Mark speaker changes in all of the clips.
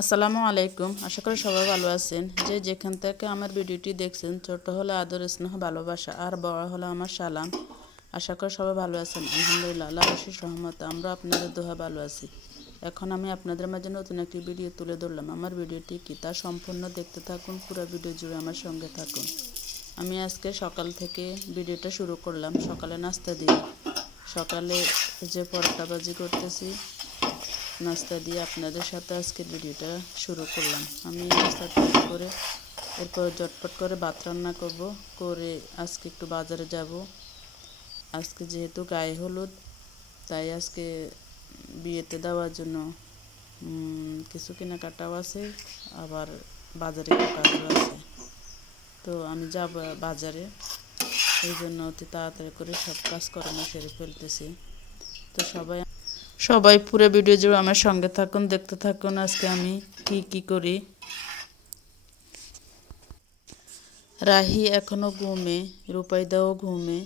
Speaker 1: আসসালামু আলাইকুম। আশা করি সবাই ভালো আছেন। যে যেখান থেকে আমার ভিডিওটি দেখছেন, ছোট হলে আদর, স্নেহ, ভালোবাসা আর বড় হলো আমার সালাম। আশা করি সবাই ভালো আছেন। আলহামদুলিল্লাহ আল্লাহ সহমত আমরা আপনাদের দোহা ভালো আছি। এখন আমি আপনাদের মাঝে নতুন একটি ভিডিও তুলে ধরলাম। আমার ভিডিওটি কি তা সম্পূর্ণ দেখতে থাকুন, পুরো ভিডিও জুড়ে আমার সঙ্গে থাকুন। আমি আজকে সকাল থেকে ভিডিওটা শুরু করলাম। সকালে নাস্তা দিয়ে। সকালে যে পরোটা বাজি করতেছি নাস্তা দিয়ে আপনাদের সাথে আজকের ভিডিওটা শুরু করলাম। আমি নাস্তা তৈরি করে এরপর জটপট করে ভাত রান্না করব, করে আজকে একটু বাজারে যাব। আজকে যেহেতু গায়ে হলুদ, তাই আজকে বিয়েতে দেওয়ার জন্য কিছু কেনাকাটাও আছে, আবার বাজারে কাজও আছে। তো আমি যাব বাজারে, এই জন্য অতি তাড়াতাড়ি করে সব কাজকর্ম সেরে ফেলতেছি। তো সবাই সবাই পুরো ভিডিও জুড়ে আমার সঙ্গে থাকুন, দেখতে থাকুন, আজকে আমি কি কি করি। রাহি এখনও ঘুমে, রূপাইদাও ঘুমে।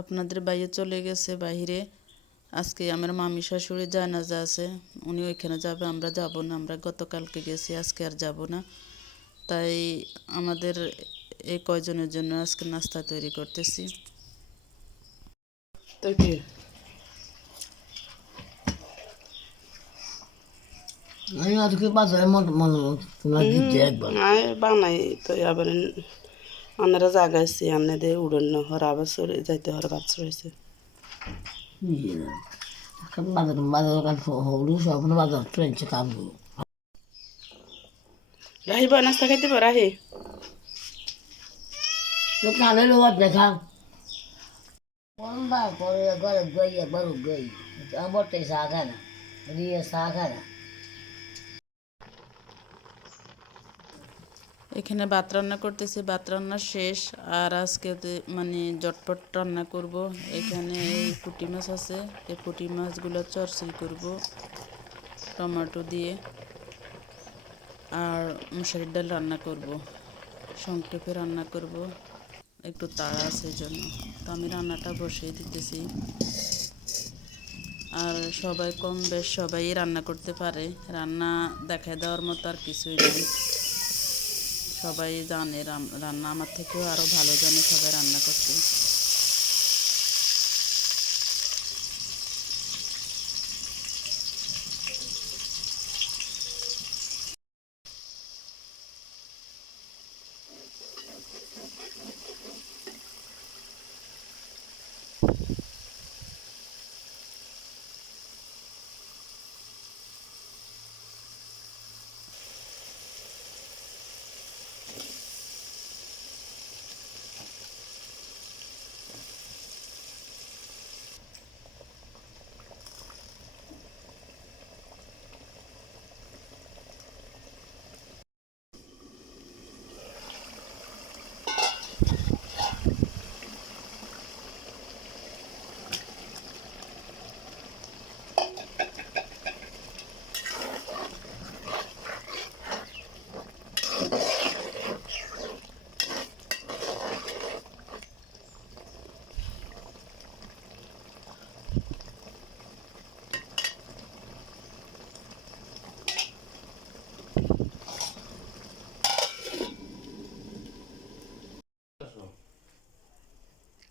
Speaker 1: আপনাদের বাইরে চলে গেছে বাইরে আজকে আমার মামি শাশুড়ি জানাজা আছে, উনি ওইখানে যাবে, আমরা যাব না, আমরা গতকালকে গেছি, আজকে আর যাব না। তাই আমাদের এই কয়জনের জন্য আজকে নাস্তা তৈরি করতেছি।
Speaker 2: তো
Speaker 3: আমি আজকে বাজারে মন মন তোমরা দিতে একবার
Speaker 2: আয় বানাই তো আবার আনারা জাগাইছি আনে দে উড়ন হর আবার সরে যাইতে হর বাচ্চা রয়েছে
Speaker 3: বাজার বাজার কাল হলু সব বাজার ট্রেনছে কামগুলো
Speaker 2: রাহি বা নাস্তা খাইতে পার রাহি
Speaker 3: তো কালে লোক দেখা কোনবা করে ঘরে গই একবার গই আমার তো খায় না রিয়ে খায় না
Speaker 1: এখানে ভাত রান্না করতেছি, ভাত রান্না শেষ। আর আজকে মানে জটপট রান্না করব। এখানে এই পুঁটি মাছ আছে, এই পুঁটি মাছগুলো চরচড়ি করব টমেটো দিয়ে। আর মুসুরির ডাল রান্না করব, সংক্ষেপে রান্না করব। একটু তাড়া আছে জন্য। তো আমি রান্নাটা বসিয়ে দিতেছি। আর সবাই কম বেশ সবাই রান্না করতে পারে। রান্না দেখায় দেওয়ার মতো আর কিছুই নেই। সবাই জানে রান্না আমার থেকেও আরও ভালো জানে সবাই রান্না করতে।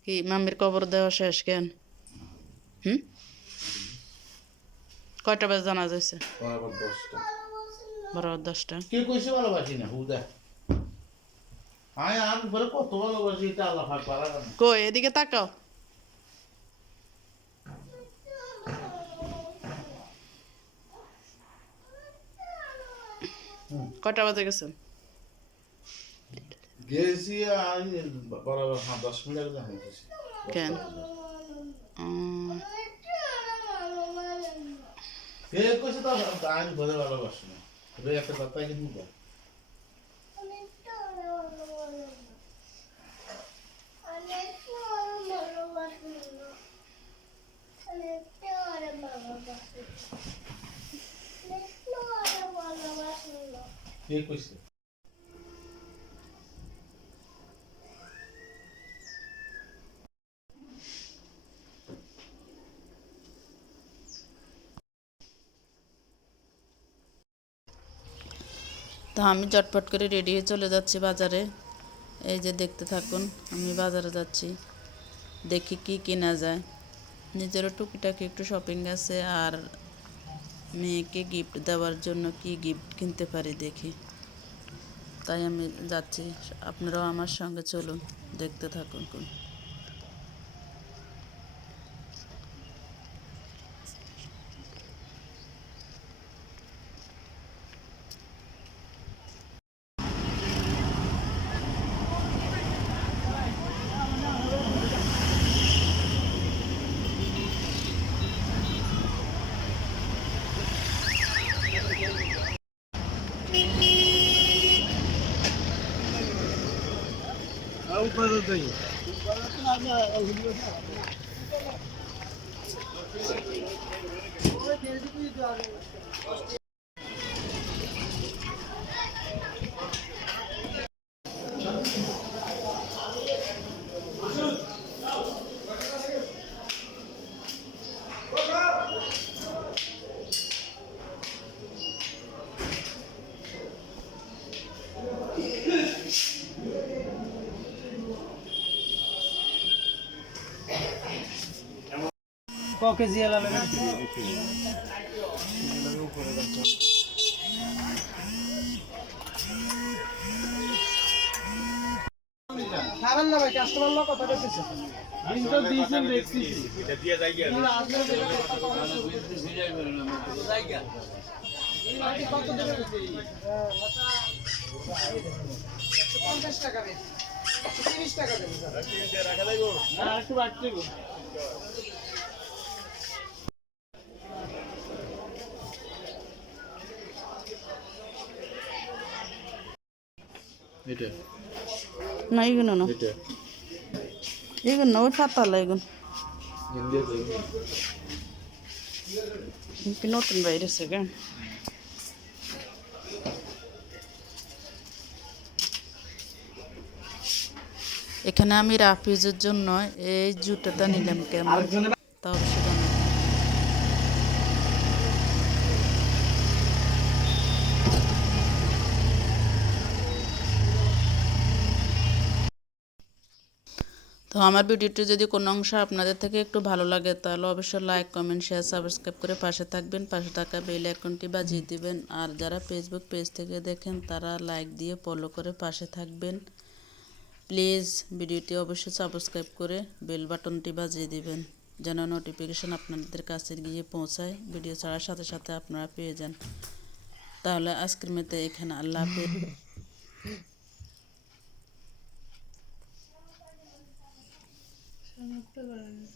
Speaker 1: কি মামির কবর দেওয়া শেষ কেন? হুম? কয়টা বাজে জানা
Speaker 4: বরাবর দশটা।
Speaker 1: বরাবর দশটা।
Speaker 4: কে কইছে ভালোবাসি না? হুদা
Speaker 1: কই এদিকে তাকাও। কয়টা বাজে গেছেন
Speaker 4: গেছি আই বরাবর হ্যাঁ দশ মিনিট আগে জানা গেছি
Speaker 1: কেন উম,
Speaker 4: কে কইছে তো আমি ঘরে ভালোবাসি না রে একটা কথা কিন্তু বল কে কইছে
Speaker 1: তো আমি চটপট করে রেডি হয়ে চলে যাচ্ছি বাজারে। এই যে দেখতে থাকুন, আমি বাজারে যাচ্ছি। দেখি কি কেনা যায়। নিজেরও টুকিটাকি একটু শপিং আছে আর মেয়েকে গিফট দেওয়ার জন্য কি গিফট কিনতে পারি দেখি। তাই আমি যাচ্ছি। আপনারাও আমার সঙ্গে চলুন, দেখতে থাকুন। কোন
Speaker 5: ক কেজি এলা নেবেন খাবেন না ভাই কাস্টমার লোক কথা বলতেছে। দিনটা দিয়েছেন দেখছি কত দেবে পঞ্চাশ টাকা দেবে তিরিশ টাকা দেবে না একটু বাড়তে
Speaker 4: এটা
Speaker 1: না এগুলো না।
Speaker 4: এটা
Speaker 1: এগুলো না ওই পাতালা এগুলো কি নতুন বাইরেছে কেন এখানে আমি রাফিজের জন্য এই জুতোটা নিলাম কেমন? তা অবশ্যই জানাবেন। তো আমার ভিডিওটি যদি কোনো অংশ আপনাদের থেকে একটু ভালো লাগে, তাহলে অবশ্যই লাইক কমেন্ট শেয়ার সাবস্ক্রাইব করে পাশে থাকবেন। পাশে থাকা বেল আইকনটি বাজিয়ে দিবেন। আর যারা ফেসবুক পেজ থেকে দেখেন, তারা লাইক দিয়ে ফলো করে পাশে থাকবেন। প্লিজ ভিডিওটি অবশ্যই সাবস্ক্রাইব করে বেল বাটনটি বাজিয়ে দিবেন, যেন নোটিফিকেশন আপনাদের কাছে গিয়ে পৌঁছায়। ভিডিও ছাড়ার সাথে সাথে আপনারা পেয়ে যান। তাহলে আজকের মতো এখানে আল্লাহ হাফেজ। 嗯，这个人